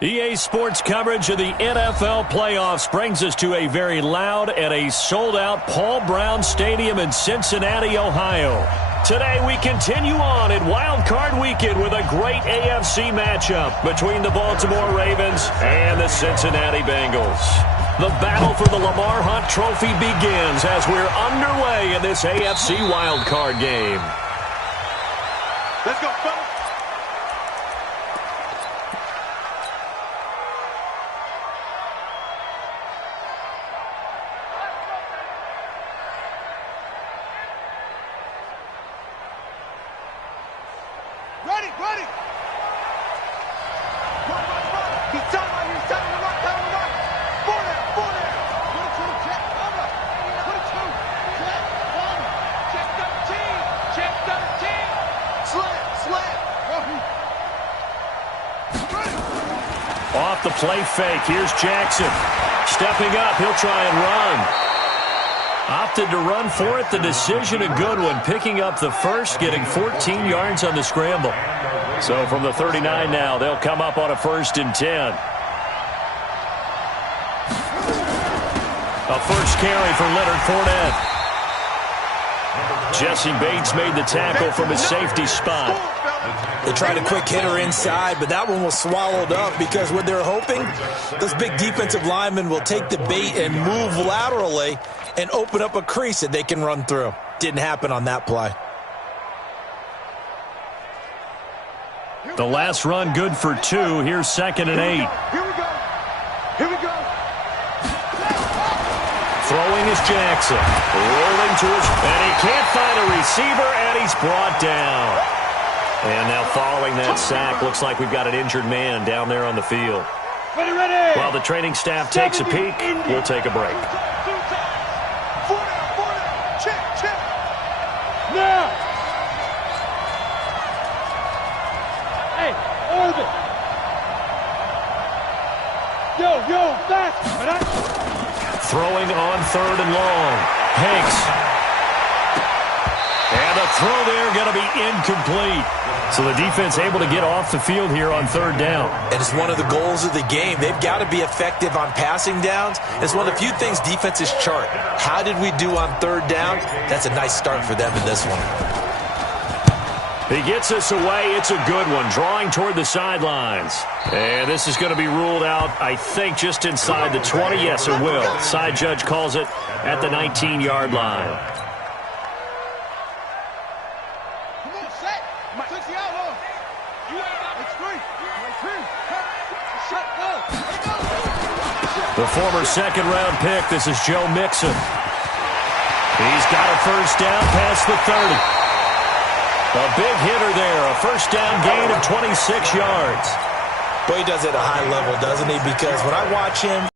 EA Sports coverage of the NFL playoffs brings us to a very loud and a sold-out Paul Brown Stadium in Cincinnati, Ohio. Today we continue on in Wild Card Weekend with a great AFC matchup between the Baltimore Ravens and the Cincinnati Bengals. The battle for the Lamar Hunt Trophy begins as we're underway in this AFC Wild Card game. Let's go, fellas. Ready. Run. He's telling you, he's telling you, run. Four there. 22, check, cover. 22, check, cover. Check 13. Slam. Off the play fake, here's Jackson. Stepping up, he'll try and run. Opted to run for it. The decision a good one. Picking up the first, getting 14 yards on the scramble. So from the 39 now, they'll come up on a 1st and 10. A first carry for Leonard Fournette. Jesse Bates made the tackle from his safety spot. They tried a quick hitter inside, but that one was swallowed up because what they're hoping, those big defensive linemen will take the bait and move laterally and open up a crease that they can run through. Didn't happen on that play. The last run good for 2. Here's 2nd and 8. Here we go. Throwing is Jackson. Rolling to his... And he can't find a receiver, and he's brought down. And now following that sack, looks like we've got an injured man down there on the field. Ready. While the training staff takes a peek, we'll take a break. Check. Now. Hey, orbit. Yo, fast. Throwing on 3rd and long. Hanks. And the throw there going to be incomplete. So the defense able to get off the field here on 3rd down. And it's one of the goals of the game. They've got to be effective on passing downs. It's one of the few things defenses chart. How did we do on 3rd down? That's a nice start for them in this one. He gets us away. It's a good one. Drawing toward the sidelines. And this is going to be ruled out, I think, just inside the 20. Yes, it will. Side judge calls it at the 19-yard line. The former 2nd-round pick, this is Joe Mixon. He's got a 1st down past the 30. A big hitter there, a 1st down gain of 26 yards. Boy, he does it at a high level, doesn't he? Because when I watch him,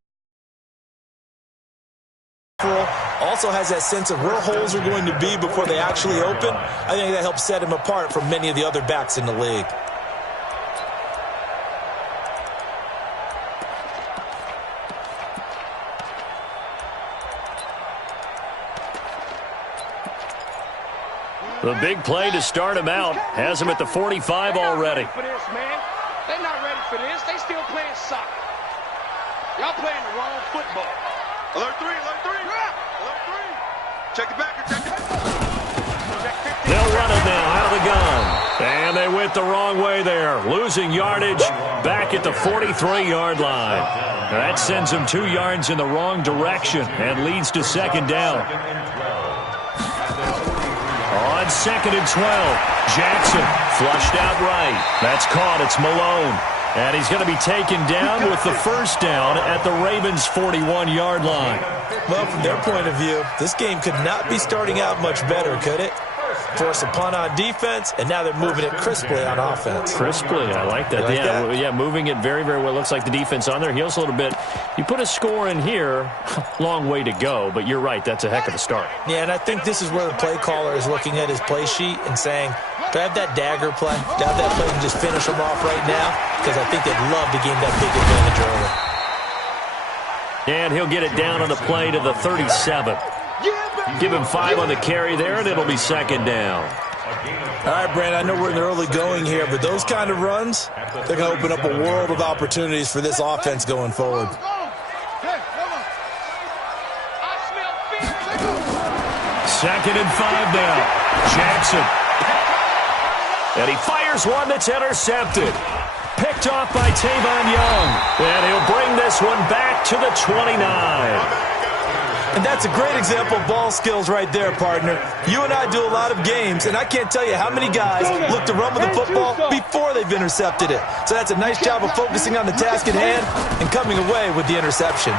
also has that sense of where holes are going to be before they actually open. I think that helps set him apart from many of the other backs in the league. The big play to start him out has him at the 45 already. They're not ready for this. They still playing soccer. Y'all playing the wrong football. Alert 3. Check it back. They'll run it now out of the gun. And they went the wrong way there. Losing yardage back at the 43-yard line. That sends them 2 yards in the wrong direction and leads to 2nd down. On 2nd and 12, Jackson flushed out right. That's caught. It's Malone. And he's going to be taken down with the 1st down at the Ravens' 41-yard line. Well, from their point of view, this game could not be starting out much better, could it? Force a punt on defense, and now they're moving it crisply on offense. Crisply, I like that. Yeah, moving it very, very well. Looks like the defense on their heels a little bit. You put a score in here, long way to go, but you're right, that's a heck of a start. Yeah, and I think this is where the play caller is looking at his play sheet and saying, do I have that dagger play? Do I have that play and just finish them off right now? Because I think they'd love to gain that big advantage early. And he'll get it down on the play to the 37. Give him 5 on the carry there, and it'll be 2nd down. All right, Brandon, I know we're in the early going here, but those kind of runs, they're going to open up a world of opportunities for this offense going forward. Second and 5 now. Jackson. And he fires one that's intercepted. Picked off by Tavon Young. And he'll bring this one back to the 29. And that's a great example of ball skills right there, partner. You and I do a lot of games, and I can't tell you how many guys look to run with the football before they've intercepted it. So that's a nice job of focusing on the task at hand and coming away with the interception.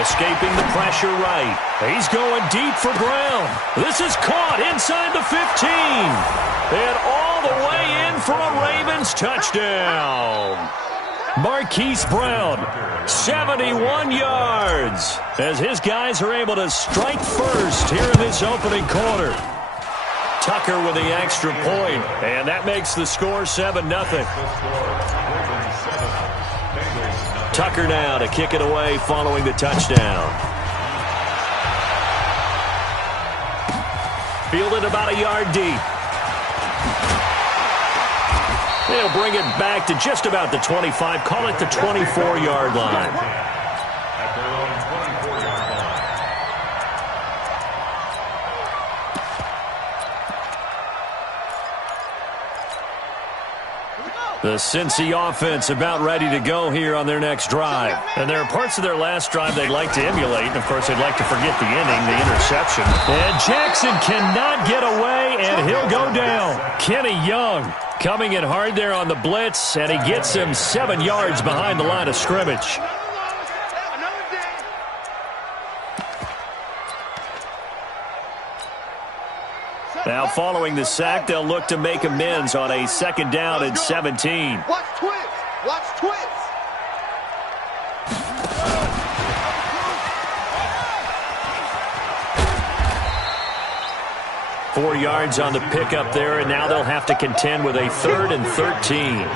Escaping the pressure right. He's going deep for Brown. This is caught inside the 15. And all the way in for a Ravens touchdown. Marquise Brown, 71 yards, as his guys are able to strike first here in this opening quarter. Tucker with the extra point, and that makes the score 7-0. Tucker now to kick it away following the touchdown. Fielded about a yard deep. They'll bring it back to just about the 25. Call it the 24-yard line. At their own 24-yard line. The Cincy offense about ready to go here on their next drive. And there are parts of their last drive they'd like to emulate. And, of course, they'd like to forget the inning, the interception. And Jackson cannot get away, and he'll go down. Kenny Young coming in hard there on the blitz, and he gets him 7 yards behind the line of scrimmage. Now, following the sack, they'll look to make amends on a 2nd down and 17. Watch twins. Watch twins. 4 yards on the pickup there, and now they'll have to contend with a 3rd and 13.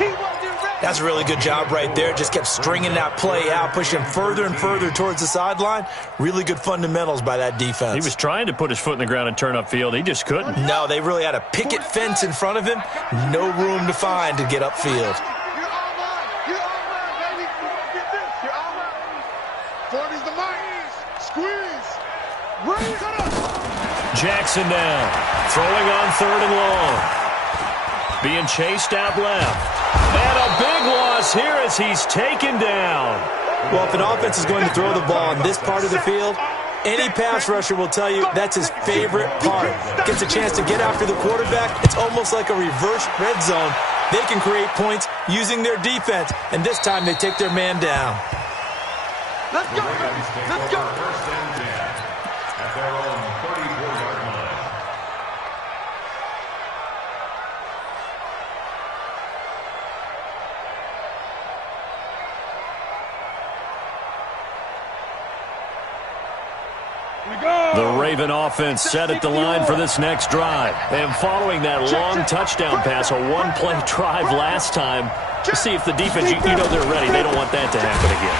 That's a really good job right there. Just kept stringing that play out, pushing further and further towards the sideline. Really good fundamentals by that defense. He was trying to put his foot in the ground and turn upfield. He just couldn't. No, they really had a picket fence in front of him. No room to find to get upfield. You're all mine. You're all mine, baby. Get this. You're all mine. 40's the mark. Squeeze. Raise it up. Jackson now, throwing on 3rd and long. Being chased out left. And a big loss here as he's taken down. Well, if an offense is going to throw the ball in this part of the field, any pass rusher will tell you that's his favorite part. Gets a chance to get after the quarterback. It's almost like a reverse red zone. They can create points using their defense, and this time they take their man down. Let's go. Let's go. First and 10 at their own 34-yard line. The Raven offense set at the line for this next drive. And following that long touchdown pass, a one-play drive last time, to see if the defense, you know they're ready. They don't want that to happen again.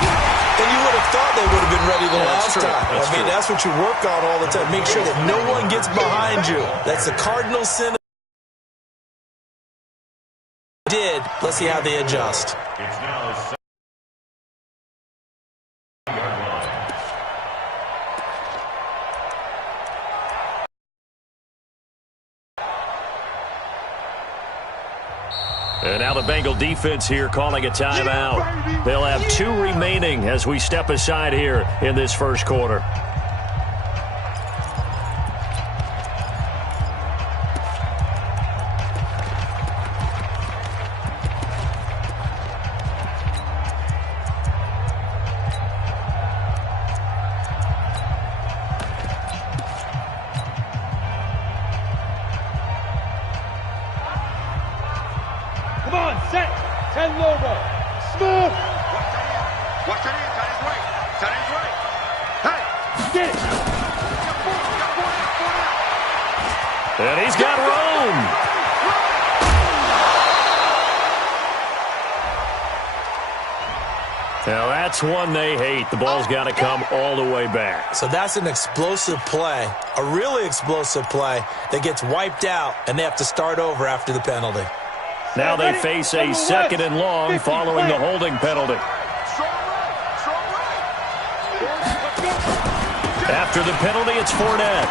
And you would have thought they would have been ready the last true. time. I mean, that's what you work on all the time. Make sure that no one gets behind you. That's the cardinal sin. Did. Let's see how they adjust. It's now a 7-yard line. And now the Bengal defense here calling a timeout. They'll have 2 remaining as we step aside here in this first quarter. Come on, set. 10 logo. Smooth. Watch that in. Tight is right. Tight is right. Hey, get it. And he's got room. Now that's one they hate. The ball's got to come all the way back. So that's an explosive play, a really explosive play that gets wiped out, and they have to start over after the penalty. Now they face a second and long following the holding penalty. After the penalty, it's Fournette.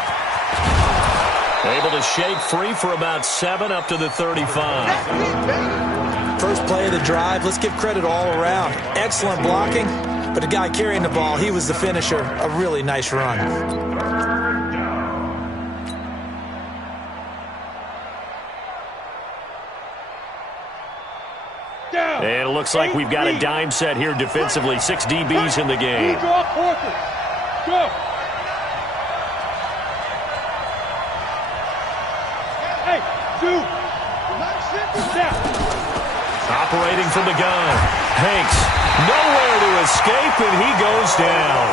Able to shake free for about 7 up to the 35. First play of the drive, let's give credit all around. Excellent blocking, but the guy carrying the ball, he was the finisher. A really nice run. And it looks like we've got a dime set here defensively. 6 DBs in the game. Go. Hey, 2. Operating from the gun. Hanks, nowhere to escape, and he goes down.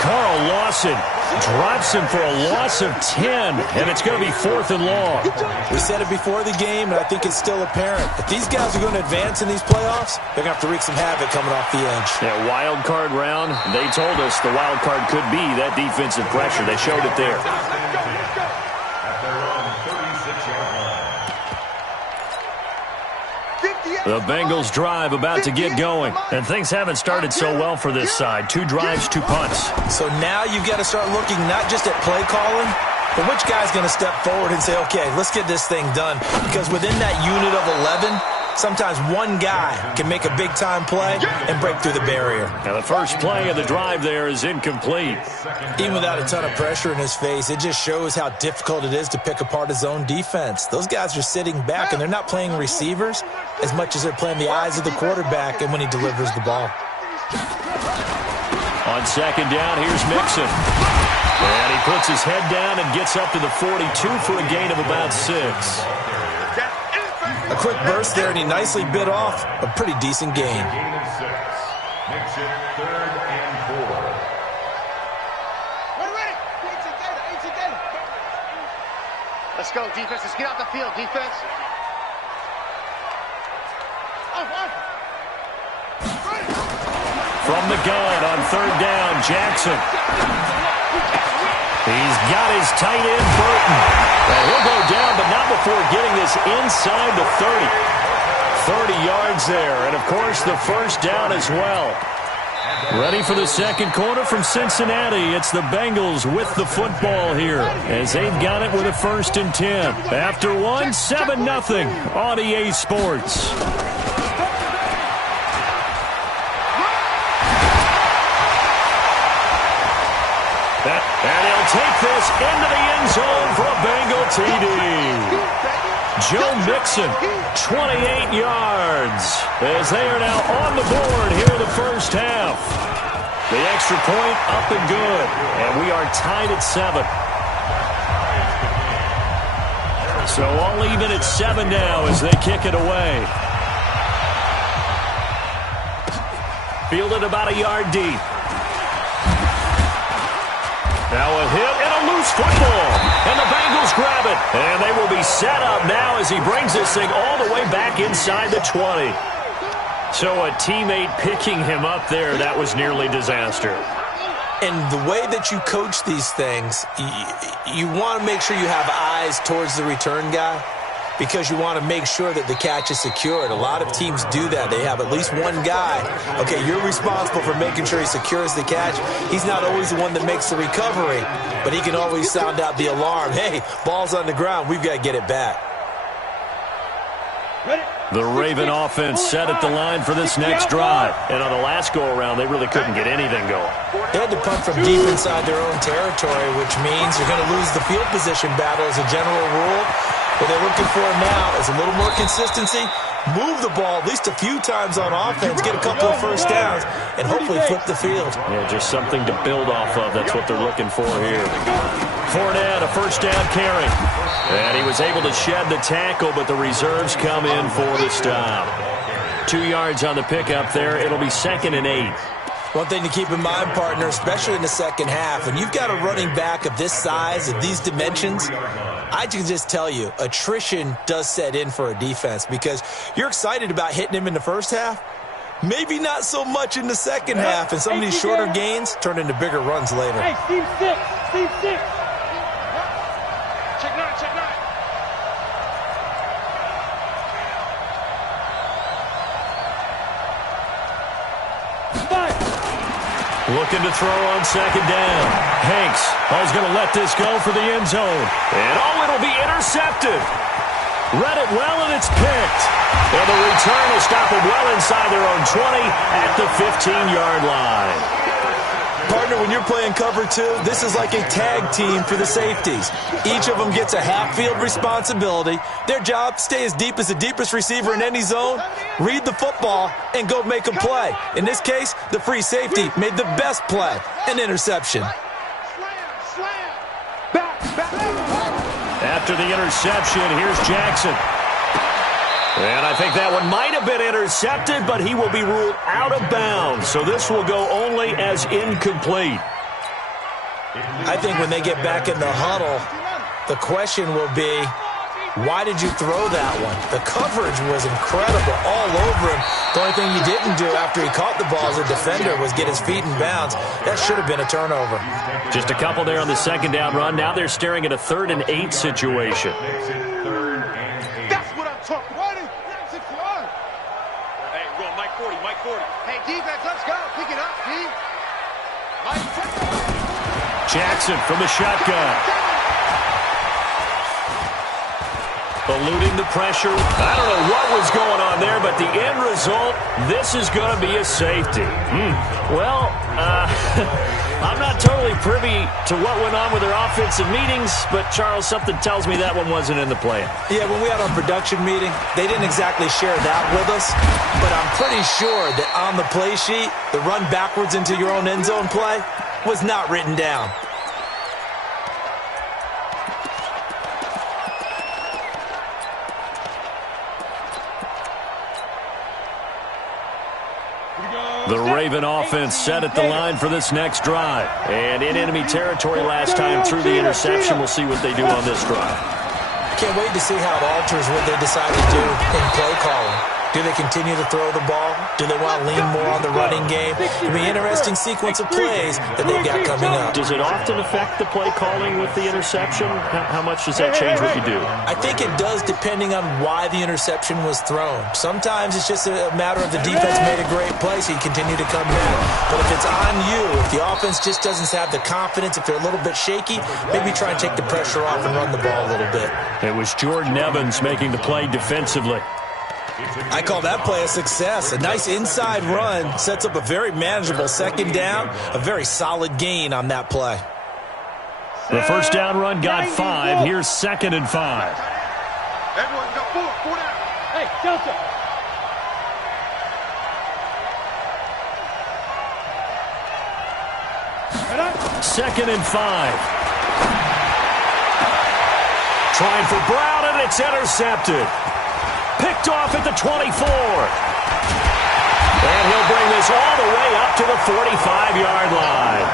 Carl Lawson drops him for a loss of 10, and it's going to be 4th and long. We said it before the game, and I think it's still apparent. If these guys are going to advance in these playoffs, they're going to have to wreak some havoc coming off the edge. Yeah, wild card round, they told us the wild card could be that defensive pressure. They showed it there. The Bengals drive about to get going, and things haven't started so well for this side. 2 drives, 2 punts. So now you've got to start looking not just at play calling, but which guy's going to step forward and say, okay, let's get this thing done. Because within that unit of 11, sometimes one guy can make a big-time play and break through the barrier. Now the first play of the drive there is incomplete. Even without a ton of pressure in his face, it just shows how difficult it is to pick apart his own defense. Those guys are sitting back, and they're not playing receivers as much as they're playing the eyes of the quarterback and when he delivers the ball. On second down, here's Mixon. And he puts his head down and gets up to the 42 for a gain of about 6. A quick burst there, and he nicely bit off a pretty decent gain. Gain of 6. Makes it 3rd and 4. We're ready. Let's go, defense. Let's get out the field, defense. From the gun on 3rd down, Jackson. He's got his tight end, Burton. And he'll go down, but not before getting this inside the 30. 30 yards there, and of course the first down as well. Ready for the second quarter from Cincinnati. It's the Bengals with the football here as they've got it with a 1st and 10. After 1, 7-0 on EA Sports. And he'll take this into the end zone for a Bengal TD. Joe Mixon, 28 yards, as they are now on the board here in the first half. The extra point up and good, and we are tied at 7. So all even at 7 now as they kick it away. Fielded about a yard deep. Now a hit and a loose football. And the Bengals grab it. And they will be set up now as he brings this thing all the way back inside the 20. So a teammate picking him up there, that was nearly disaster. And the way that you coach these things, you want to make sure you have eyes towards the return guy, because you want to make sure that the catch is secured. A lot of teams do that. They have at least one guy. Okay, you're responsible for making sure he secures the catch. He's not always the one that makes the recovery, but he can always sound out the alarm. Hey, ball's on the ground. We've got to get it back. The Raven offense set at the line for this next drive. And on the last go-around, they really couldn't get anything going. They had to punt from deep inside their own territory, which means you're going to lose the field position battle as a general rule. What they're looking for now is a little more consistency, move the ball at least a few times on offense, get a couple of first downs, and hopefully flip the field. Yeah, just something to build off of. That's what they're looking for here. Fournette, a first down carry. And he was able to shed the tackle, but the reserves come in for the stop. 2 yards on the pickup there. It'll be 2nd and 8. One thing to keep in mind, partner, especially in the second half, when you've got a running back of this size, of these dimensions, I can just tell you, attrition does set in for a defense, because you're excited about hitting him in the first half, Maybe not so much in the second half, and some of these shorter gains turn into bigger runs later. Hey, team 6. Team 6. Check 9, check 9. Looking to throw on second down. Hanks is going to let this go for the end zone. And it'll be intercepted. Read it well, and it's picked. And the return will stop them well inside their own 20 at the 15-yard line. Partner, when you're playing cover 2, this is like a tag team for the safeties. Each of them gets a half-field responsibility. Their job, stay as deep as the deepest receiver in any zone, read the football, and go make a play. In this case, the free safety made the best play, an interception. After the interception, here's Jackson. And I think that one might have been intercepted, but he will be ruled out of bounds. So this will go only as incomplete. I think when they get back in the huddle, the question will be, why did you throw that one? The coverage was incredible all over him. The only thing he didn't do after he caught the ball as a defender was get his feet in bounds. That should have been a turnover. Just a couple there on the second down run. Now they're staring at a 3rd and 8 situation. That's what I'm talking about. Hey, we're going Mike 40, Mike 40. Hey, defense, let's go. Pick it up, D. Jackson from the shotgun. Eluding the pressure. I don't know what was going on there, but the end result, this is going to be a safety. Well, I'm not totally privy to what went on with their offensive meetings, but, Charles, something tells me that one wasn't in the plan. Yeah, when we had our production meeting, they didn't exactly share that with us, but I'm pretty sure that on the play sheet, the run backwards into your own end zone play was not written down. The Raven offense set at the line for this next drive. And in enemy territory last time through the interception. We'll see what they do on this drive. Can't wait to see how it alters what they decide to do in play calling. Do they continue to throw the ball? Do they want to lean more on the running game? It'll be an interesting sequence of plays that they've got coming up. Does it often affect the play calling with the interception? How much does that change what you do? I think it does, depending on why the interception was thrown. Sometimes it's just a matter of the defense made a great play, so you continue to come back. But if it's on you, if the offense just doesn't have the confidence, if they're a little bit shaky, maybe try and take the pressure off and run the ball a little bit. It was Jordan Evans making the play defensively. I call that play a success. A nice inside run sets up a very manageable second down, a very solid gain on that play. The first down run got 5. Here's 2nd and 5. Everyone got 4 down. Hey, Delta. Second and 5. Trying for Brown, and it's intercepted. Picked off at the 24. And he'll bring this all the way up to the 45-yard line.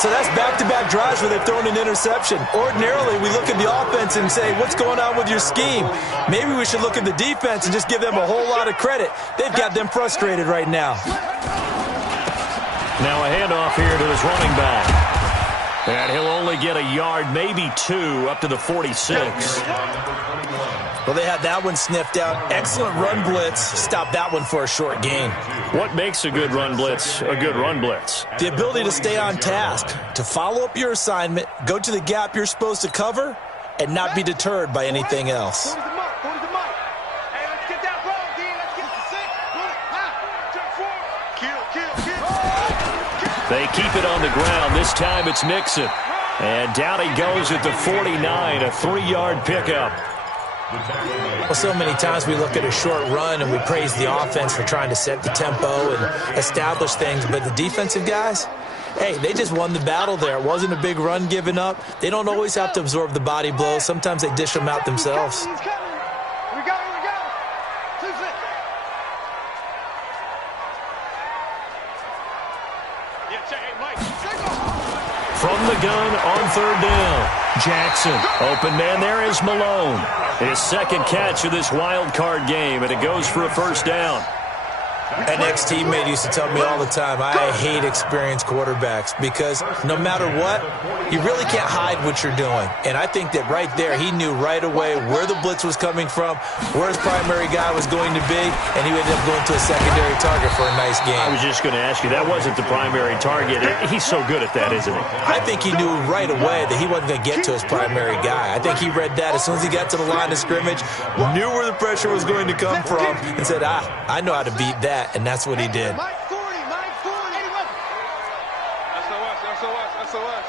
So that's back-to-back drives where they've thrown an interception. Ordinarily, we look at the offense and say, what's going on with your scheme? Maybe we should look at the defense and just give them a whole lot of credit. They've got them frustrated right now. Now a handoff here to his running back. And he'll only get a yard, maybe 2, up to the 46. Well, they had that one sniffed out. Excellent run blitz. Stop that one for a short gain. What makes a good run blitz a good run blitz? The ability to stay on task, to follow up your assignment, go to the gap you're supposed to cover, and not be deterred by anything else. They keep it on the ground. This time it's Nixon. And down he goes at the 49, a 3-yard pickup. Well, so many times we look at a short run and we praise the offense for trying to set the tempo and establish things, but the defensive guys, hey, they just won the battle there. It wasn't a big run given up. They don't always have to absorb the body blows. Sometimes they dish them out themselves. From the gun on 3rd down. Jackson. Open man there is Malone. His second catch of this wild card game, and it goes for a first down. An ex-teammate used to tell me all the time, I hate experienced quarterbacks because no matter what, you really can't hide what you're doing. And I think that right there, he knew right away where the blitz was coming from, where his primary guy was going to be, and he ended up going to a secondary target for a nice game. I was just going to ask you, that wasn't the primary target. He's so good at that, isn't he? I think he knew right away that he wasn't going to get to his primary guy. I think he read that as soon as he got to the line of scrimmage, knew where the pressure was going to come from, and said, I know how to beat that. And that's what he did. Mike 40, Mike 40. SOS.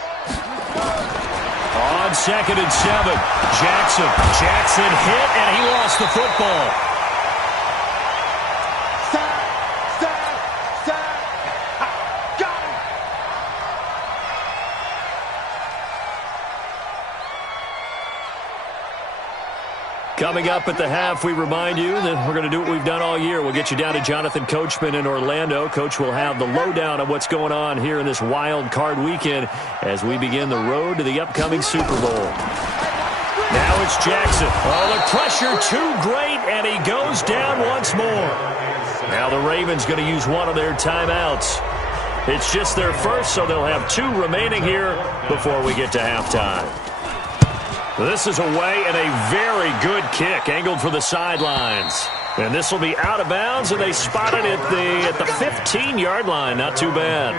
On 2nd and 7, Jackson hit, and he lost the football. Sack. Got him. Coming up at the half, we remind you that we're going to do what we've done all year. We'll get you down to Jonathan Coachman in Orlando. Coach will have the lowdown on what's going on here in this wild card weekend as we begin the road to the upcoming Super Bowl. Now it's Jackson. Oh, the pressure too great, and he goes down once more. Now the Ravens going to use one of their timeouts. It's just their first, so they'll have 2 remaining here before we get to halftime. This is away and a very good kick, angled for the sidelines. And this will be out of bounds, and they spot it at the 15-yard line. Not too bad.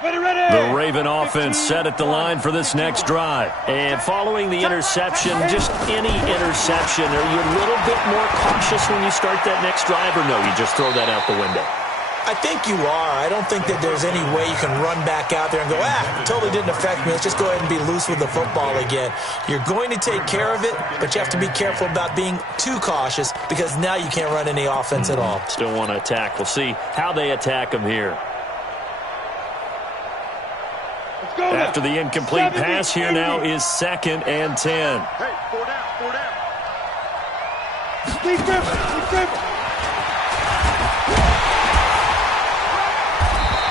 The Raven offense set at the line for this next drive. And following the interception, just any interception, are you a little bit more cautious when you start that next drive, or no, you just throw that out the window? I think you are. I don't think that there's any way you can run back out there and go, it totally didn't affect me. Let's just go ahead and be loose with the football again. You're going to take care of it, but you have to be careful about being too cautious because now you can't run any offense at all. Still want to attack. We'll see how they attack him here. After the incomplete pass, here now is 2nd and 10. Hey, 4 down. Keep dribbling.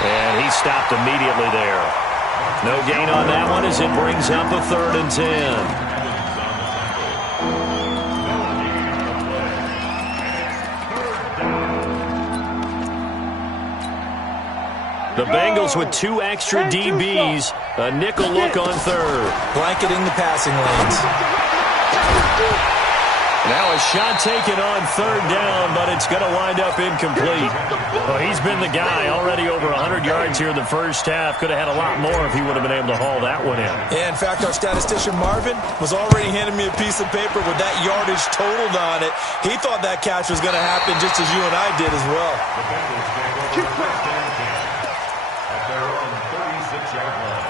And he stopped immediately there. No gain on that one as it brings up a 3rd and 10. The Bengals with 2 extra DBs. A nickel look on 3rd. Blanketing the passing lanes. Now a shot taken on 3rd down, but it's going to wind up incomplete. Well, he's been the guy already over 100 yards here in the first half. Could have had a lot more if he would have been able to haul that one in. Yeah, in fact, our statistician Marvin was already handing me a piece of paper with that yardage totaled on it. He thought that catch was going to happen just as you and I did as well. At their own 36-yard line.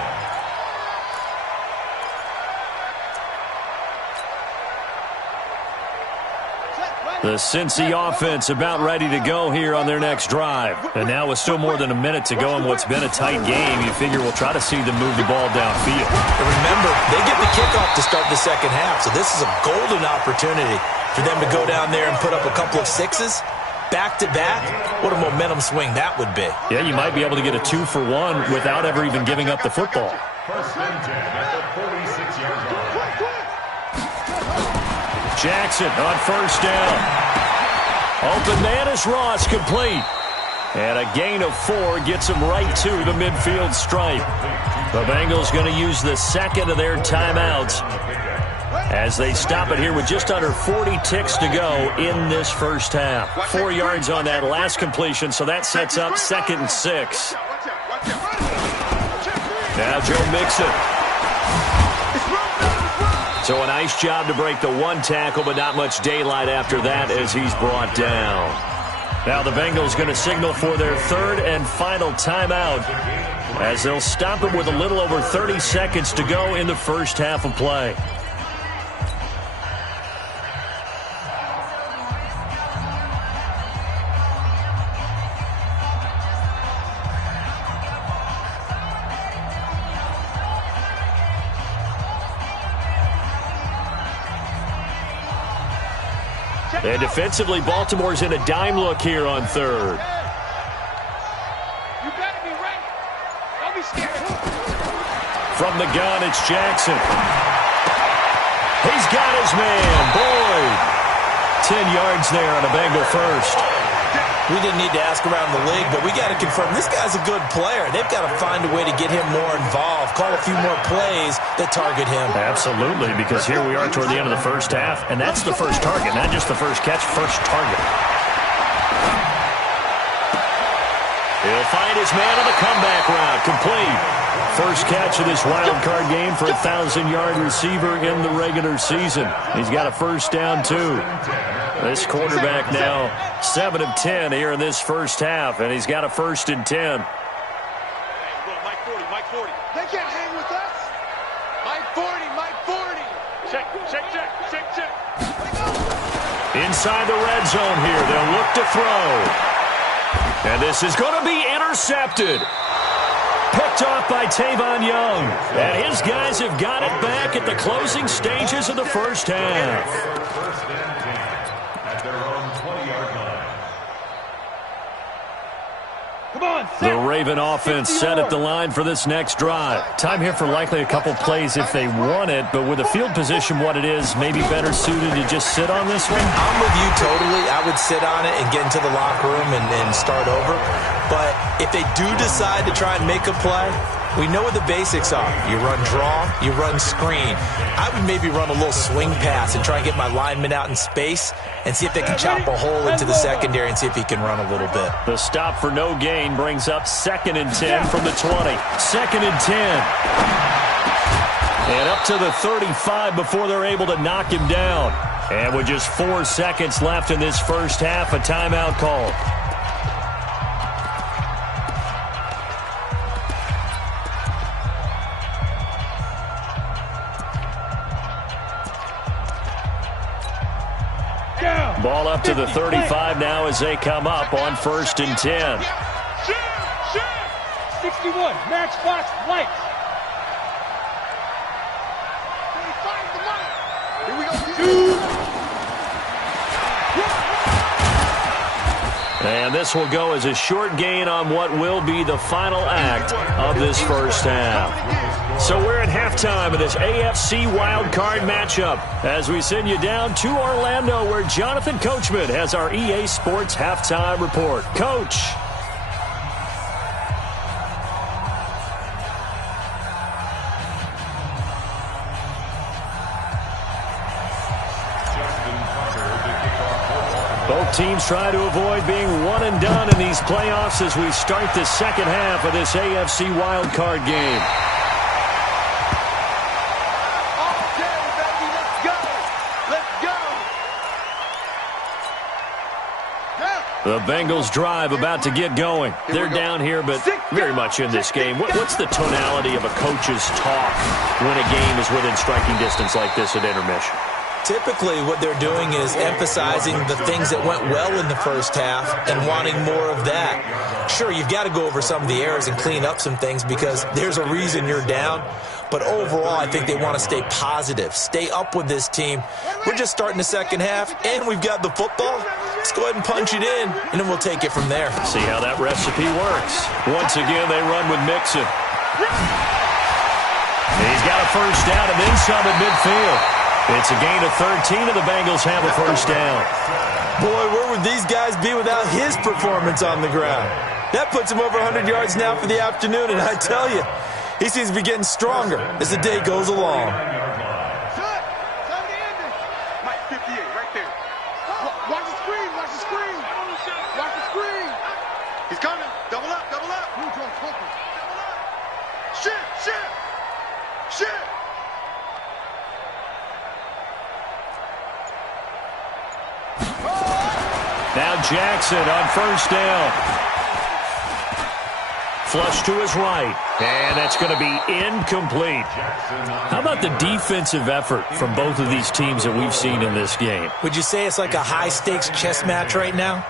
The Cincy offense about ready to go here on their next drive. And now with still more than a minute to go in what's been a tight game, you figure we'll try to see them move the ball downfield. And remember, they get the kickoff to start the second half, so this is a golden opportunity for them to go down there and put up a couple of 6s. Back-to-back, what a momentum swing that would be. Yeah, you might be able to get a 2-for-1 without ever even giving up the football. 1st and 10 at the 46-yard line. Jackson on 1st down. Open man is Ross, complete. And a gain of 4 gets him right to the midfield stripe. The Bengals going to use the 2nd of their timeouts as they stop it here with just under 40 ticks to go in this first half. 4 yards on that last completion, so that sets up 2nd and 6. Now Joe Mixon. So a nice job to break the 1 tackle, but not much daylight after that as he's brought down. Now the Bengals going to signal for their 3rd and final timeout as they'll stop it with a little over 30 seconds to go in the first half of play. And defensively, Baltimore's in a dime look here on 3rd. You better be ready. Don't be scared. From the gun, it's Jackson. He's got his man, Boyd. 10 yards there on a Bengal first. We didn't need to ask around the league, but we got to confirm this guy's a good player. They've got to find a way to get him more involved, call a few more plays that target him. Absolutely, because here we are toward the end of the first half, and that's the first target, not just the first catch, first target. He'll find his man on the comeback route, complete. First catch of this wild card game for a 1,000-yard receiver in the regular season. He's got a first down, too. This quarterback now 7 of 10 here in this first half, and he's got a 1st and 10. Mike 40, Mike 40. They can't hang with us. Mike 40, Mike 40. Check. Inside the red zone here, they'll look to throw. And this is going to be intercepted. Picked off by Tavon Young. And his guys have got it back at the closing stages of the first half. First and 10 at their own 20-yard line. Come on, The Raven offense set at the line for this next drive. Time here for likely a couple plays if they want it, but with the field position what it is, maybe better suited to just sit on this one? I'm with you totally. I would sit on it and get into the locker room and start over. But if they do decide to try and make a play, we know what the basics are. You run draw, you run screen. I would maybe run a little swing pass and try and get my lineman out in space and see if they can chop a hole into the secondary and see if he can run a little bit. The stop for no gain brings up 2nd and 10 from the 20. 2nd and 10. And up to the 35 before they're able to knock him down. And with just 4 seconds left in this first half, a timeout call. Ball up to the 35 now as they come up on 1st and 10. 61, matchbox light. Here we go. And this will go as a short gain on what will be the final act of this first half. So we're at halftime of this AFC wildcard matchup as we send you down to Orlando where Jonathan Coachman has our EA Sports halftime report. Coach. Both teams try to avoid being one and done in these playoffs as we start the second half of this AFC wildcard game. The Bengals drive about to get going. They're down here, but very much in this game. What's the tonality of a coach's talk when a game is within striking distance like this at intermission? Typically, what they're doing is emphasizing the things that went well in the first half and wanting more of that. Sure, you've got to go over some of the errors and clean up some things because there's a reason you're down. But overall, I think they want to stay positive, stay up with this team. We're just starting the second half, and we've got the football. Let's go ahead and punch it in, and then we'll take it from there. See how that recipe works. Once again, they run with Mixon. He's got a first down and then some at midfield. It's a gain of 13, and the Bengals have a first down. Boy, where would these guys be without his performance on the ground? That puts him over 100 yards now for the afternoon, and I tell you, he seems to be getting stronger as the day goes along. Mike 58, right there. Watch the screen, watch the screen. Watch the screen. He's coming. Double up, double up. Shit. Now Jackson on first down. Flush to his right, and that's going to be incomplete. How about the defensive effort from both of these teams that we've seen in this game? Would you say it's like a high-stakes chess match right now?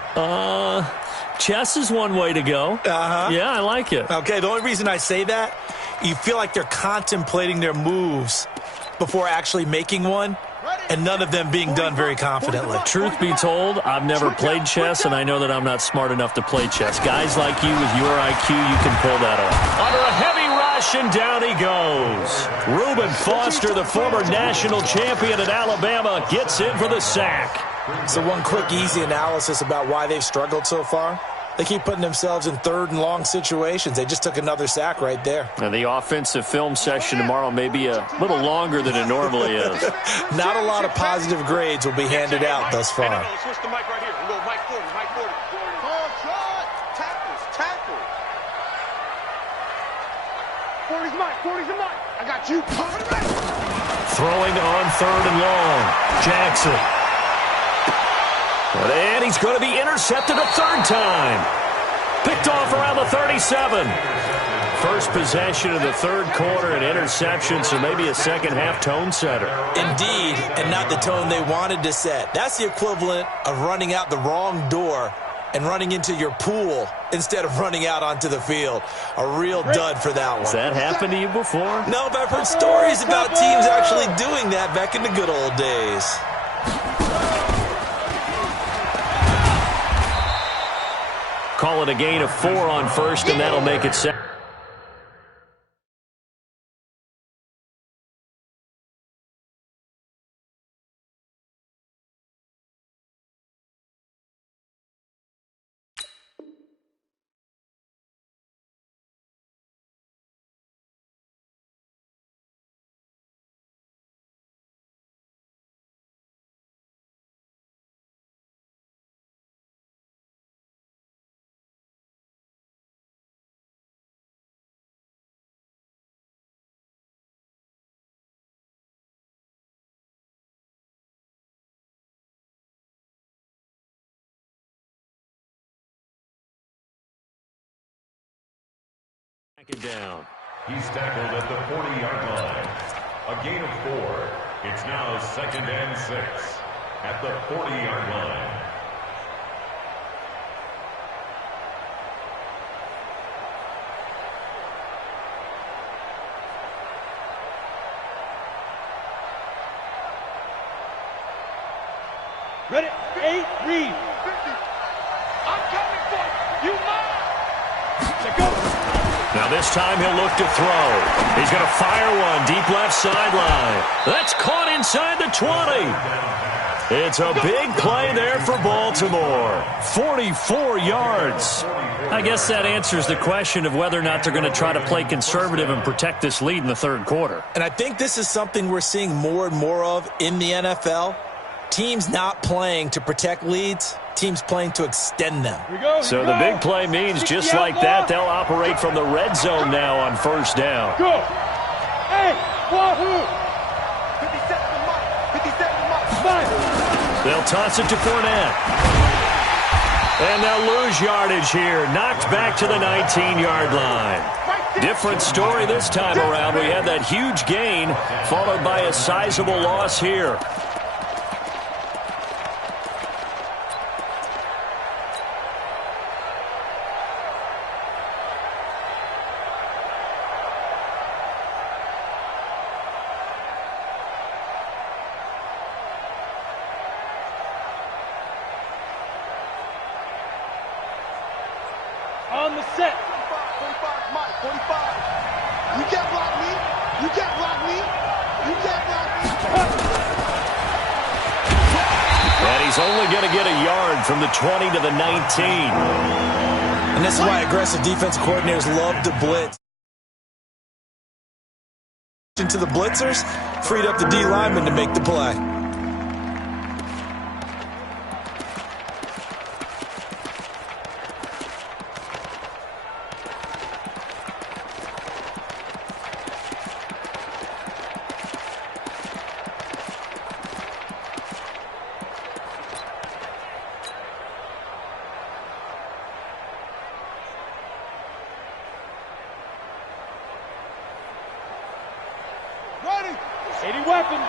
Chess is one way to go. Yeah, I like it. Okay, the only reason I say that, you feel like they're contemplating their moves before actually making one, and none of them being done very confidently. Truth be told, I've never played chess, and I know that I'm not smart enough to play chess. Guys like you with your IQ, you can pull that off. Under a heavy rush, and down he goes. Reuben Foster, the former national champion at Alabama, gets in for the sack. So one quick, easy analysis about why they've struggled so far. They keep putting themselves in third and long situations. They just took another sack right there. And the offensive film session tomorrow may be a little longer than it normally is. Not a lot of positive grades will be handed out thus far. Switch the mic right here. We'll go mic 40, mic 40. Tackles. 40's mic, 40's the mic. I got you. Throwing on third and long. Jackson. And he's going to be intercepted a third time. Picked off around the 37. First possession of the third quarter, an interception, so maybe a second-half tone setter. Indeed, and not the tone they wanted to set. That's the equivalent of running out the wrong door and running into your pool instead of running out onto the field. A real dud for that one. Has that happened to you before? No, but I've heard stories about teams actually doing that back in the good old days. Call it a gain of 4 on first, and that'll make it 7. Down. He's tackled at the 40-yard line. A gain of 4. It's now 2nd and 6 at the 40-yard line. Ready? 8, read. 50. I'm coming for you. You mine. Check go. Now this time he'll look to throw. He's going to fire one deep left sideline. That's caught inside the 20. It's a big play there for Baltimore. 44 yards. I guess that answers the question of whether or not they're going to try to play conservative and protect this lead in the third quarter. And I think this is something we're seeing more and more of in the NFL. Teams not playing to protect leads, teams playing to extend them. So the big play means just like that, they'll operate from the red zone now on first down. Go. Hey, wahoo. 57 mark. They'll toss it to Fournette. And they'll lose yardage here. Knocked back to the 19-yard line. Different story this time around. We had that huge gain followed by a sizable loss here. On the set. 45, Mike, 45. You can't block me. You can't block me. You can't block me. And he's only going to get a yard from the 20 to the 19. And this is why aggressive defense coordinators love to blitz. Into the blitzers, freed up the D lineman to make the play. Ready. 80 weapons.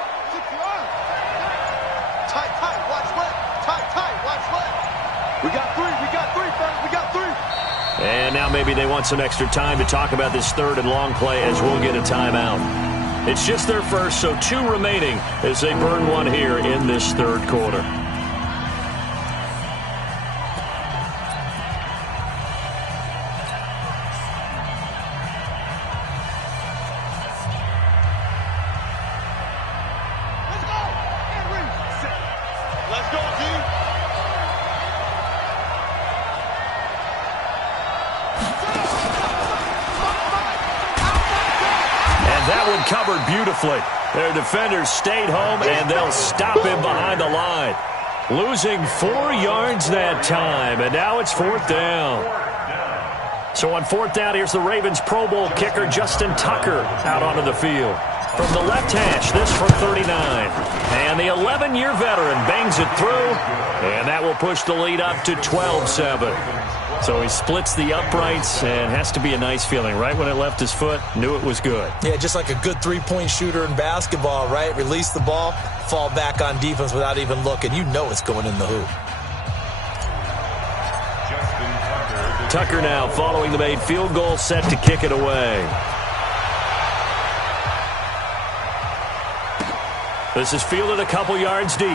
Tight, watch left. Tight, watch left. We got three, fellas. We got three. And now maybe they want some extra time to talk about this third and long play as we'll get a timeout. It's just their first, so 2 remaining as they burn one here in this third quarter. Let's go, D. that one covered beautifully. Their defenders stayed home, and they'll stop him behind the line. Losing 4 yards that time, and now it's 4th down. So on 4th down, here's the Ravens Pro Bowl kicker Justin Tucker out onto the field. From the left hash, this from 39. And the 11-year veteran bangs it through, and that will push the lead up to 12-7. So he splits the uprights, and has to be a nice feeling. Right when it left his foot, knew it was good. Yeah, just like a good three-point shooter in basketball, right? Release the ball, fall back on defense without even looking. You know it's going in the hoop. Tucker now following the made field goal, set to kick it away. This is fielded a couple yards deep.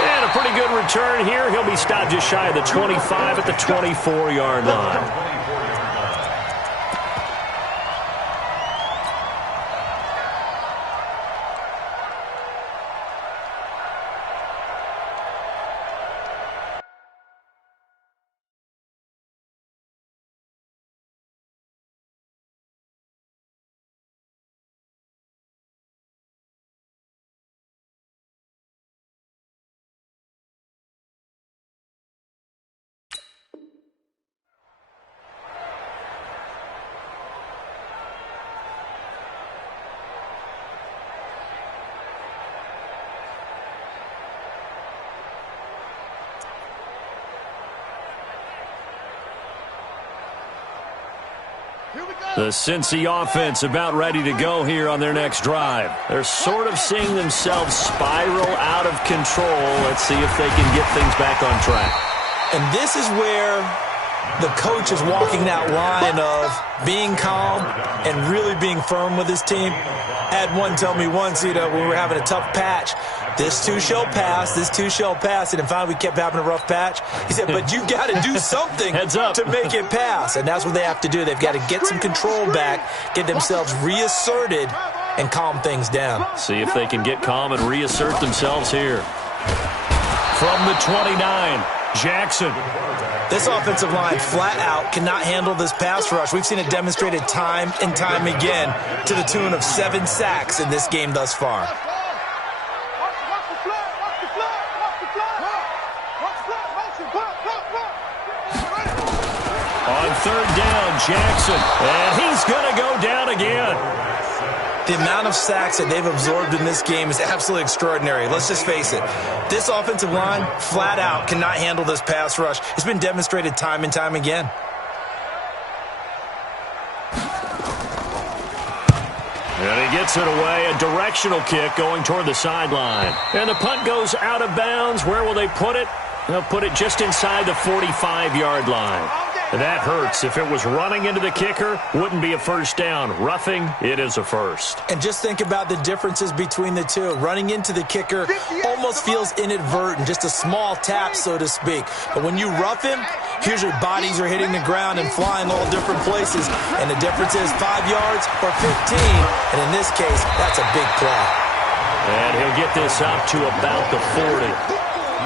And a pretty good return here. He'll be stopped just shy of the 25 at the 24-yard line. The Cincy offense about ready to go here on their next drive. They're sort of seeing themselves spiral out of control. Let's see if they can get things back on track. And this is where the coach is walking that line of being calm and really being firm with his team. I had one tell me once, when we were having a tough patch, this too shall pass, this too shall pass. And finally we kept having a rough patch. He said, but you got to do something to make it pass. And that's what they have to do. They've got to get some control back, get themselves reasserted, and calm things down. See if they can get calm and reassert themselves here. From the 29, Jackson. This offensive line flat out cannot handle this pass rush. We've seen it demonstrated time and time again to the tune of 7 sacks in this game thus far. On 3rd down, Jackson, and he's going to go down again. The amount of sacks that they've absorbed in this game is absolutely extraordinary. Let's just face it. This offensive line, flat out, cannot handle this pass rush. It's been demonstrated time and time again. And he gets it away, a directional kick going toward the sideline. And the punt goes out of bounds. Where will they put it? They'll put it just inside the 45-yard line. And that hurts. If it was running into the kicker, wouldn't be a first down. Roughing, it is a first. And just think about the differences between the two. Running into the kicker almost feels inadvertent, just a small tap, so to speak. But when you rough him, usually bodies are hitting the ground and flying all different places. And the difference is 5 yards or 15. And in this case, that's a big play. And he'll get this up to about the 40.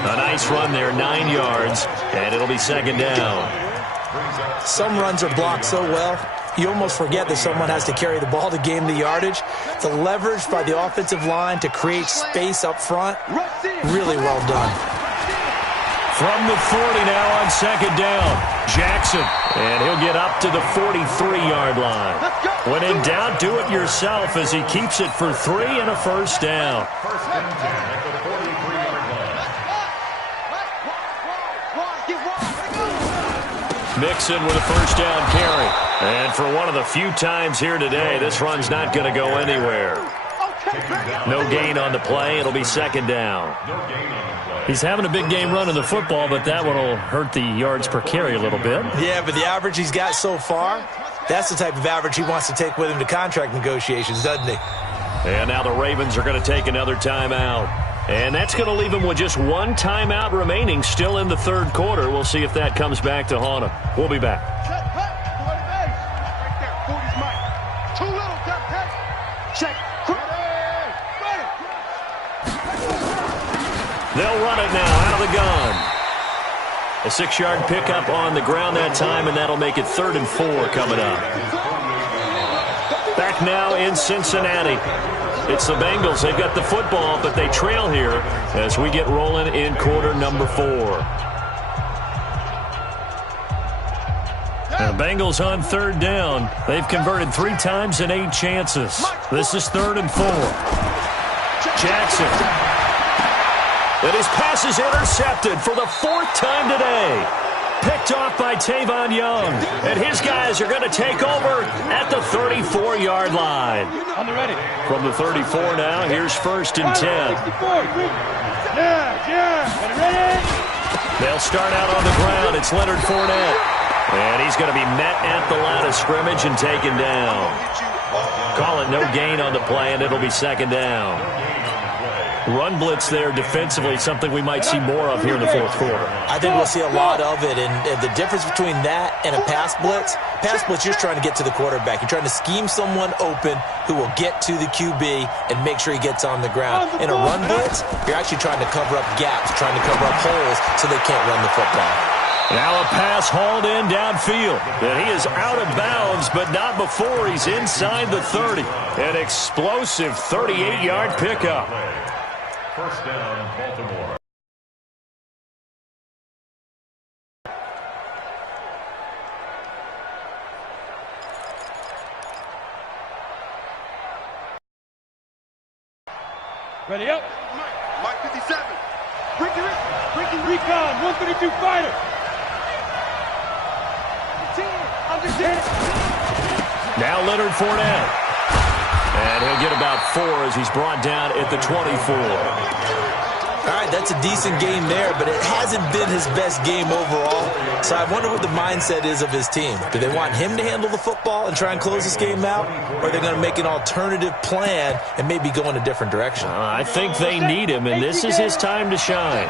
A nice run there, 9 yards, and it'll be 2nd down. Some runs are blocked so well, you almost forget that someone has to carry the ball to gain the yardage. The leverage by the offensive line to create space up front, really well done. From the 40 now on 2nd down, Jackson, and he'll get up to the 43-yard line. When in doubt, do it yourself as he keeps it for 3 and a first down. Mixon with a first down carry. And for one of the few times here today, this run's not going to go anywhere. No gain on the play. It'll be 2nd down. He's having a big game running the football, but that one will hurt the yards per carry a little bit. Yeah, but the average he's got so far, that's the type of average he wants to take with him to contract negotiations, doesn't he? And now the Ravens are going to take another timeout. And that's going to leave him with just 1 timeout remaining still in the 3rd quarter. We'll see if that comes back to haunt him. We'll be back. They'll run it now out of the gun. A 6-yard pickup on the ground that time, and that'll make it 3rd and 4 coming up. Back now in Cincinnati. It's the Bengals. They've got the football, but they trail here as we get rolling in quarter number 4. The Bengals on 3rd down. They've converted 3 times in 8 chances. This is 3rd and 4. Jackson. And his pass is intercepted for the 4th time today. Picked off by Tavon Young. And his guys are going to take over at the 34-yard line. On the ready. From the 34 now, here's 1st and 10. Ready. They'll start out on the ground. It's Leonard Fournette. And he's going to be met at the line of scrimmage and taken down. Call it no gain on the play, and it'll be 2nd down. Run blitz there defensively, something we might see more of here in the 4th quarter. I think we'll see a lot of it, and the difference between that and a pass blitz, you're just trying to get to the quarterback. You're trying to scheme someone open who will get to the QB and make sure he gets on the ground. In a run blitz, you're actually trying to cover up gaps, trying to cover up holes so they can't run the football. Now a pass hauled in downfield. And he is out of bounds, but not before he's inside the 30. An explosive 38-yard pickup. 1st down, Baltimore. Ready up. Mike 57. Ricky Recon, 132 fighter. Now Leonard Fournette. And he'll get about 4 as he's brought down at the 24. All right, that's a decent game there, but it hasn't been his best game overall. So I wonder what the mindset is of his team. Do they want him to handle the football and try and close this game out? Or are they going to make an alternative plan and maybe go in a different direction? I think they need him, and this is his time to shine.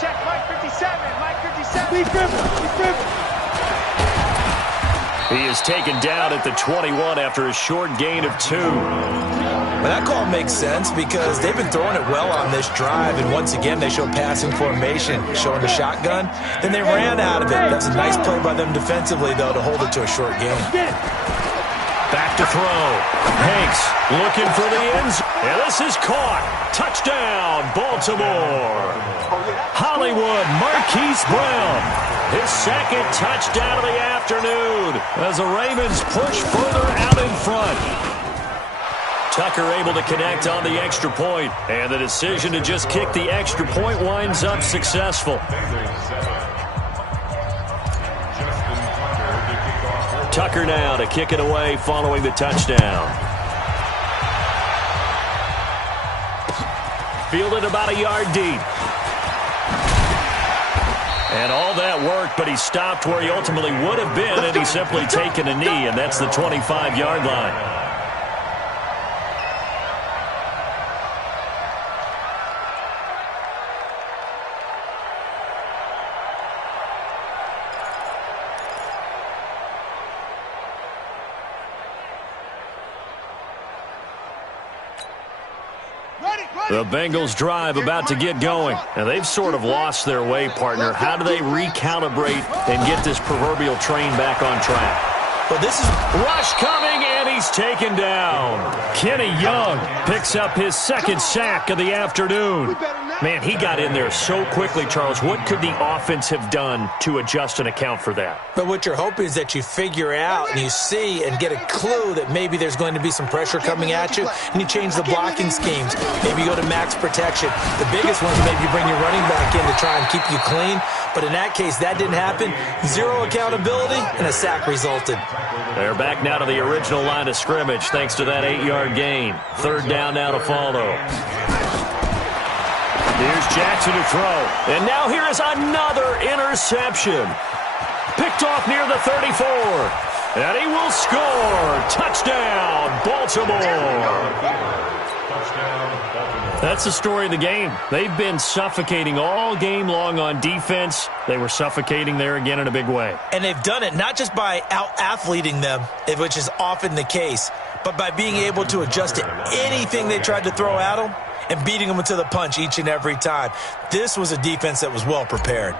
Check Mike 57. Mike 57. He is taken down at the 21 after a short gain of 2. Well, that call makes sense because they've been throwing it well on this drive, and once again they show passing formation, showing the shotgun. Then they ran out of it. That's a nice play by them defensively, though, to hold it to a short gain. Back to throw. Hanks looking for the end zone. And this is caught. Touchdown, Baltimore. Hollywood Marquise Brown. His 2nd touchdown of the afternoon as the Ravens push further out in front. Tucker able to connect on the extra point, and the decision to just kick the extra point winds up successful. Tucker now to kick it away following the touchdown. Fielded about a yard deep. And all that worked, but he stopped where he ultimately would have been, and he's simply taken a knee, and that's the 25-yard line. The Bengals drive about to get going. And they've sort of lost their way, partner. How do they recalibrate and get this proverbial train back on track? Well, this is rush coming, and he's taken down. Kenny Young picks up his 2nd sack of the afternoon. Man, he got in there so quickly, Charles. What could the offense have done to adjust and account for that? But what you're hoping is that you figure out and you see and get a clue that maybe there's going to be some pressure coming at you, and you change the blocking schemes. Maybe you go to max protection. The biggest one is maybe you bring your running back in to try and keep you clean. But in that case, that didn't happen. 0 accountability, and a sack resulted. They're back now to the original line of scrimmage thanks to that 8-yard gain. 3rd down now to follow. Here's Jackson to throw. And now here is another interception. Picked off near the 34. And he will score. Touchdown, Baltimore. That's the story of the game. They've been suffocating all game long on defense. They were suffocating there again in a big way. And they've done it not just by out-athleting them, which is often the case, but by being able to adjust to anything they tried to throw at them and beating them to the punch each and every time. This was a defense that was well prepared.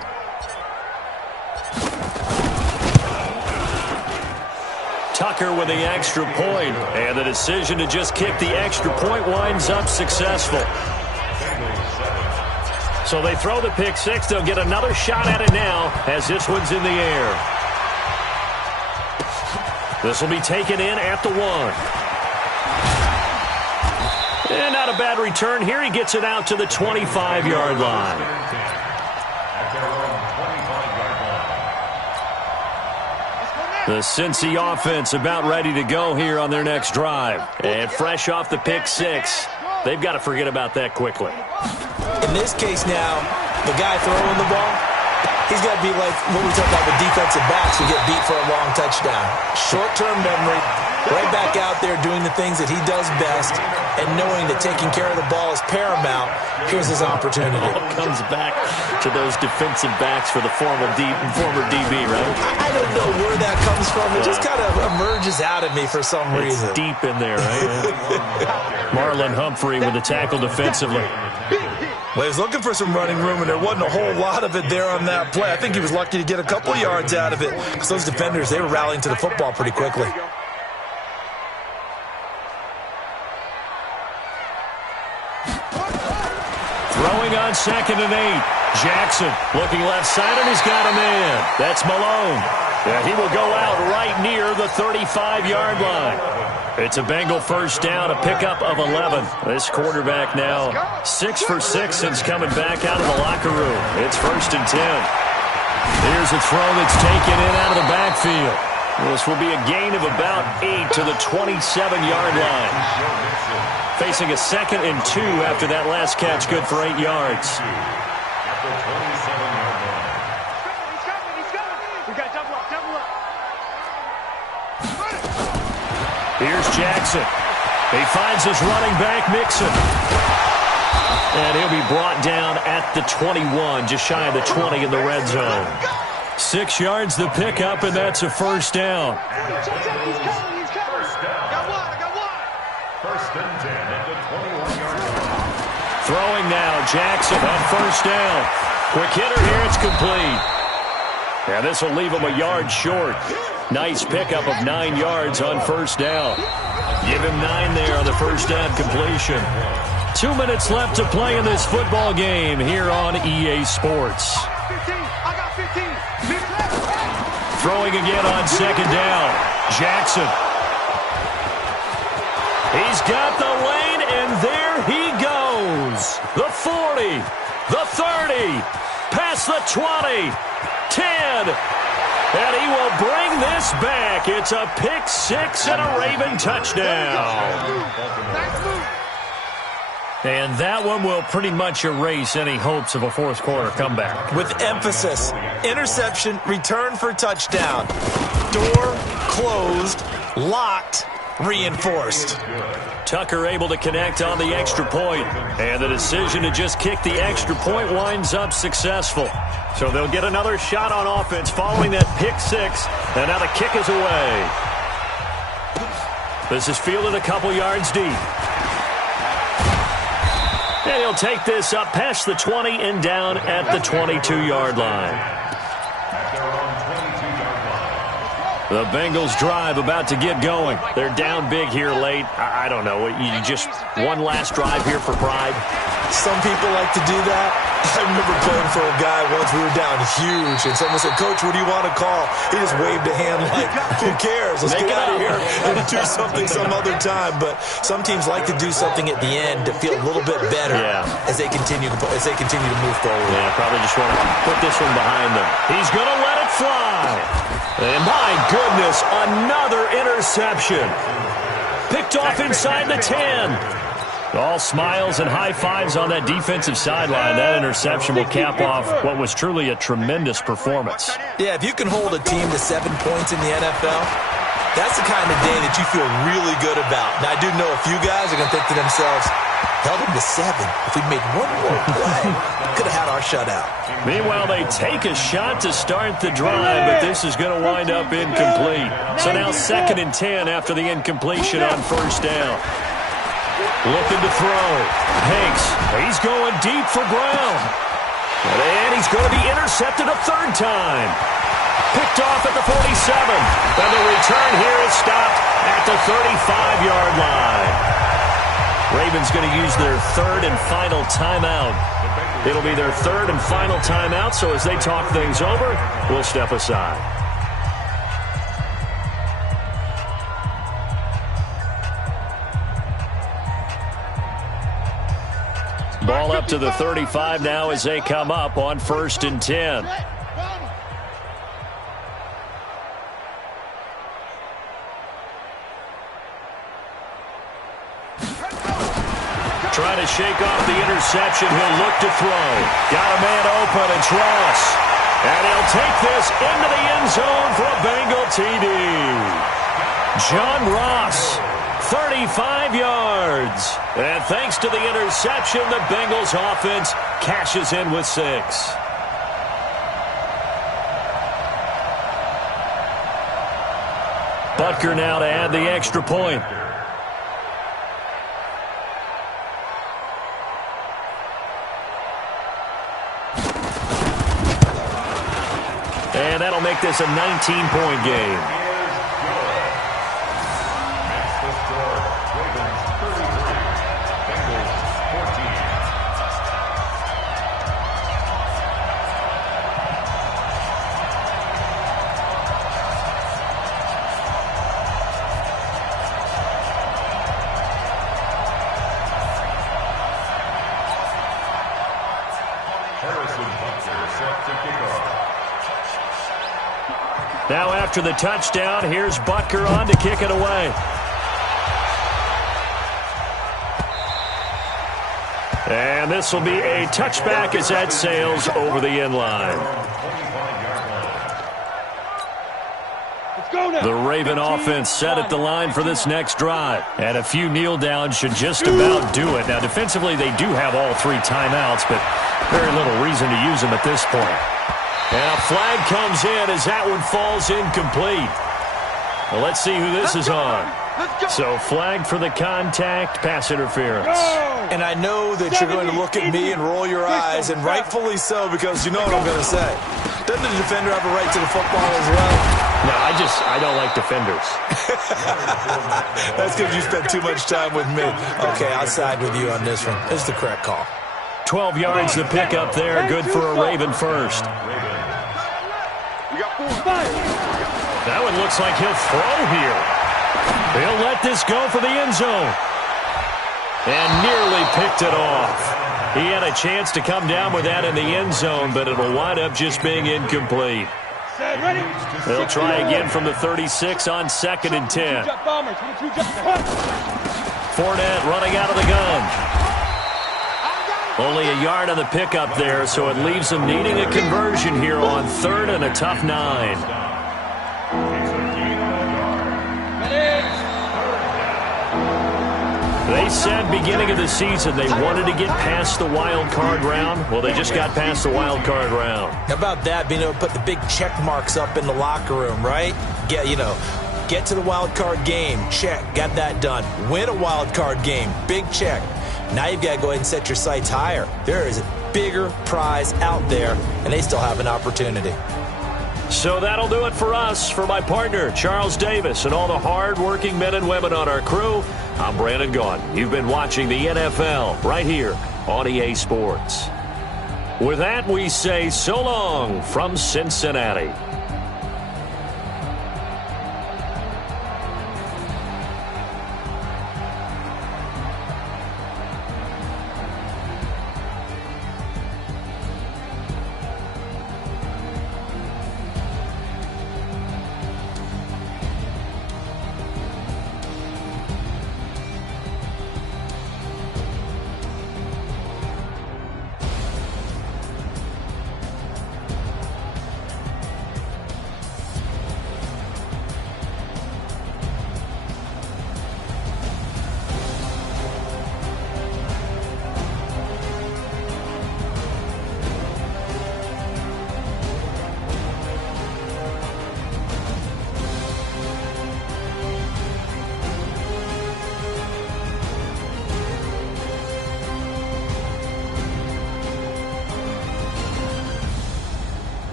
Tucker with the extra point, and the decision to just kick the extra point winds up successful. So they throw the pick six. They'll get another shot at it now as this one's in the air. This will be taken in at the 1. And not a bad return here. He gets it out to the 25-yard line. The Cincy offense about ready to go here on their next drive. And fresh off the pick six, they've got to forget about that quickly. In this case now, the guy throwing the ball, he's got to be like what we talk about with defensive backs who get beat for a long touchdown. Short-term memory, right back out there doing the things that he does best, and knowing that taking care of the ball is paramount. Here's his opportunity. It all comes back to those defensive backs for the former DB, right? I don't know where that comes from. It just kind of emerges out of me for some reason. It's deep in there, right? Marlon Humphrey with the tackle defensively. Well, he was looking for some running room, and there wasn't a whole lot of it there on that play. I think he was lucky to get a couple yards out of it because those defenders, they were rallying to the football pretty quickly. Throwing on 2nd and 8. Jackson looking left side, and he's got a man. That's Malone. Yeah, he will go out right near the 35-yard line. It's a Bengal first down, a pickup of 11. This quarterback now 6 for 6 since coming back out of the locker room. It's 1st and 10. Here's a throw that's taken in out of the backfield. This will be a gain of about 8 to the 27-yard line. Facing a 2nd and 2 after that last catch, good for 8 yards. Here's Jackson. He finds his running back, Mixon. And he'll be brought down at the 21, just shy of the 20 in the red zone. 6 yards the pickup, and that's a first down. Throwing now, Jackson on first down. Quick hitter here, it's complete. Yeah, this will leave him a yard short. Nice pickup of 9 yards on first down. Give him 9 there on the first down completion. 2 minutes left to play in this football game here on EA Sports. Throwing again on 2nd down. Jackson. He's got the lane, and there he goes. The 40, the 30, past the 20, 10. And he will bring this back. It's a pick six and a Raven touchdown. And that one will pretty much erase any hopes of a fourth quarter comeback. With emphasis, interception, return for touchdown. Door closed, locked, reinforced. Tucker able to connect on the extra point. And the decision to just kick the extra point winds up successful. So they'll get another shot on offense following that pick six. And now the kick is away. This is fielded a couple yards deep. And he'll take this up past the 20 and down at the 22-yard line. The Bengals drive about to get going. They're down big here late. I don't know. You just one last drive here for pride. Some people like to do that. I remember playing for a guy once. We were down huge, and someone said, "Coach, what do you want to call?" He just waved a hand like, "Who cares? Let's get out of here and do something some other time." But some teams like to do something at the end to feel a little bit better as they continue to move forward. Yeah, probably just want to put this one behind them. He's going to let it fly. And my goodness, another interception. Picked off inside the 10. All smiles and high fives on that defensive sideline. That interception will cap off what was truly a tremendous performance. Yeah, if you can hold a team to 7 points in the NFL, that's the kind of day that you feel really good about. Now, I do know a few guys are going to think to themselves, held them to 7. If we'd made one more play, could have had our shutout. Meanwhile, they take a shot to start the drive, but this is going to wind up incomplete. So now 2nd and 10 after the incompletion on first down. Looking to throw. Hanks, he's going deep for Brown. And he's going to be intercepted a third time. Picked off at the 47. And the return here is stopped at the 35-yard line. Ravens going to use their third and final timeout. It'll be their third and final timeout, so as they talk things over, we'll step aside. Ball up to the 35 now as they come up on 1st and 10. Trying to shake off the interception. He'll look to throw. Got a man open. It's Ross. And he'll take this into the end zone for a Bengal TD. John Ross, 35 yards. And thanks to the interception, the Bengals offense cashes in with 6. Butker now to add the extra point. And that'll make this a 19-point game. Now after the touchdown, here's Butker on to kick it away. And this will be a touchback as that sails over the end line. The Raven offense set at the line for this next drive. And a few kneel downs should just about do it. Now defensively they do have all 3 timeouts, but very little reason to use them at this point. And a flag comes in as that one falls incomplete. Well, let's see who this is on. So flag for the contact, pass interference. And I know that you're going to look at me and roll your eyes, and rightfully so, because you know what I'm going to say. Doesn't the defender have a right to the football as well? No, I don't like defenders. That's because you spent too much time with me. Okay, I'll side with you on this one. It's the correct call. 12 yards to pick up there. Good for a Raven first. That one looks like he'll throw here. He'll let this go for the end zone. And nearly picked it off. He had a chance to come down with that in the end zone, but it'll wind up just being incomplete. They'll try again from the 36 on 2nd and 10. Fournette running out of the gun. Only a yard on the pickup there, so it leaves them needing a conversion here on 3rd and a tough 9. They said beginning of the season they wanted to get past the wild card round. Well, they just got past the wild card round. How about that, being able to put the big check marks up in the locker room, right? Get to the wild card game. Check. Got that done. Win a wild card game. Big check. Now you've got to go ahead and set your sights higher. There is a bigger prize out there, and they still have an opportunity. So that'll do it for us. For my partner, Charles Davis, and all the hard-working men and women on our crew, I'm Brandon Gaudin. You've been watching the NFL right here on EA Sports. With that, we say so long from Cincinnati.